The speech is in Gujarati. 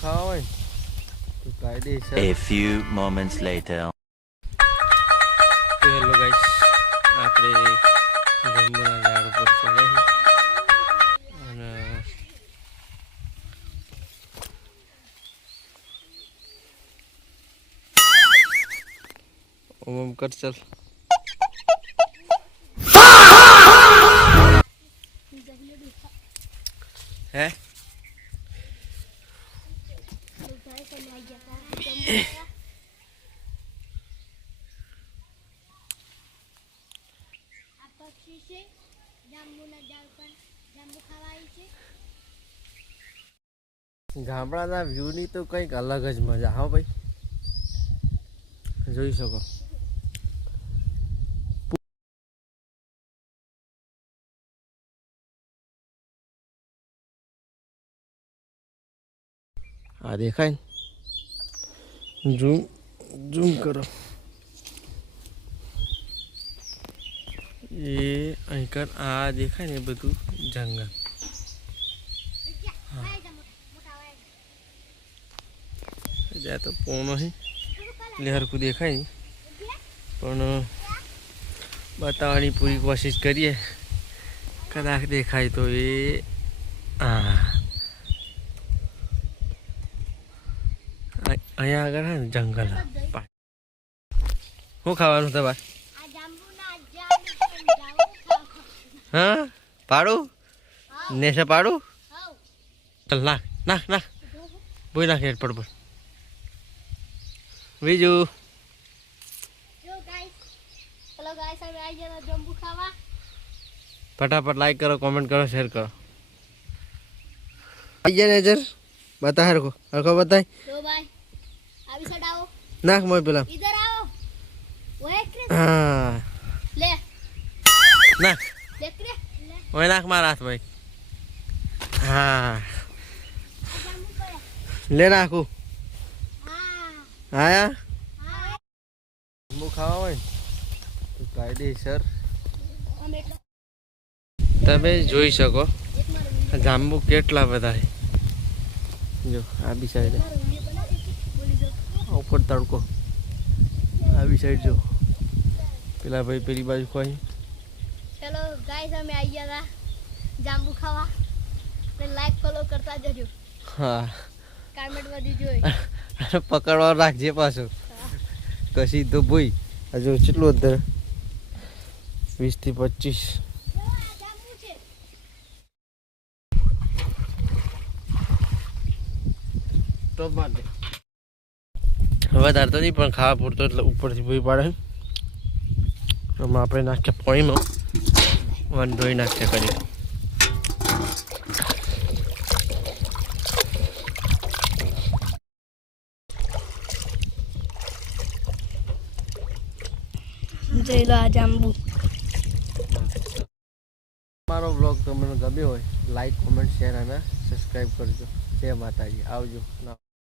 ખાવા હોય તો કાયદેસર. A few moments later. તો હેલો ગાઈસ, આપણે જંબુના ઝાડ ઉપર ચડ્યા અને ઓમ કર ચાલ. હે ગામડાના વ્યૂની તો કંઈક અલગ જ મજા. હા ભાઈ, જોઈ શકો. આ દેખાય ને, ઝૂમ ઝૂમ કરો. એ અહીં કર, આ દેખાય ને બધું જંગલ. જ્યાં તો પોનો છે એટલે હરખું દેખાય નહીં, પણ બતાવવાની પૂરી કોશિશ કરીએ. કદાચ દેખાય તો એ અહીંયા આગળ છે ને જંગલ. શું ખાવાનું તમારે? હા, પાડું નેસે પાડું. ચાલ નાખ નાખ નાખ, બોઈ નાખ હેડ પર. બીજું ફટાફટ લાઈક કરો, કોમેન્ટ કરો, શેર કરો. આવી જાય નજર બતા હરખો હરખો બતાય. નાખ મોય પેલા. હા નાખ ઓય નાખ મારા હાથ ભાઈ. હા લે નાખું. હા જાંબુ ખાવા હોય તો કાયદેસર. તમે જોઈ શકો જાંબુ કેટલા બધા છે. જો આ બી સાઈડ ઉપર તડકો, આ બી સાઈડ જો પેલા ભાઈ પેલી બાજુ ખોઈ. ચલો ગાઈસ, અમે આવી ગયા જાંબુ ખાવા. લાઈક ફોલો કરતા જજો. હા, કમેન્ટ માં દીજો. પકડવા રાખજે પાછું કશી તો ભૂઈ. હજુ કેટલું અંદર 20 થી 25. તો માટે વધારે તો નહીં, પણ ખાવા પૂરતો એટલે ઉપરથી ભૂઈ પાડે. આપણે નાખ્યા પોણીમાં વન ધોઈ નાખ્યા કરી. જઈ લો આ જાંબુ. મારો બ્લોગ તમને ગમ્યો હોય લાઈક, કોમેન્ટ, શેર અને સબસ્ક્રાઈબ કરજો. જય માતાજી, આવજો.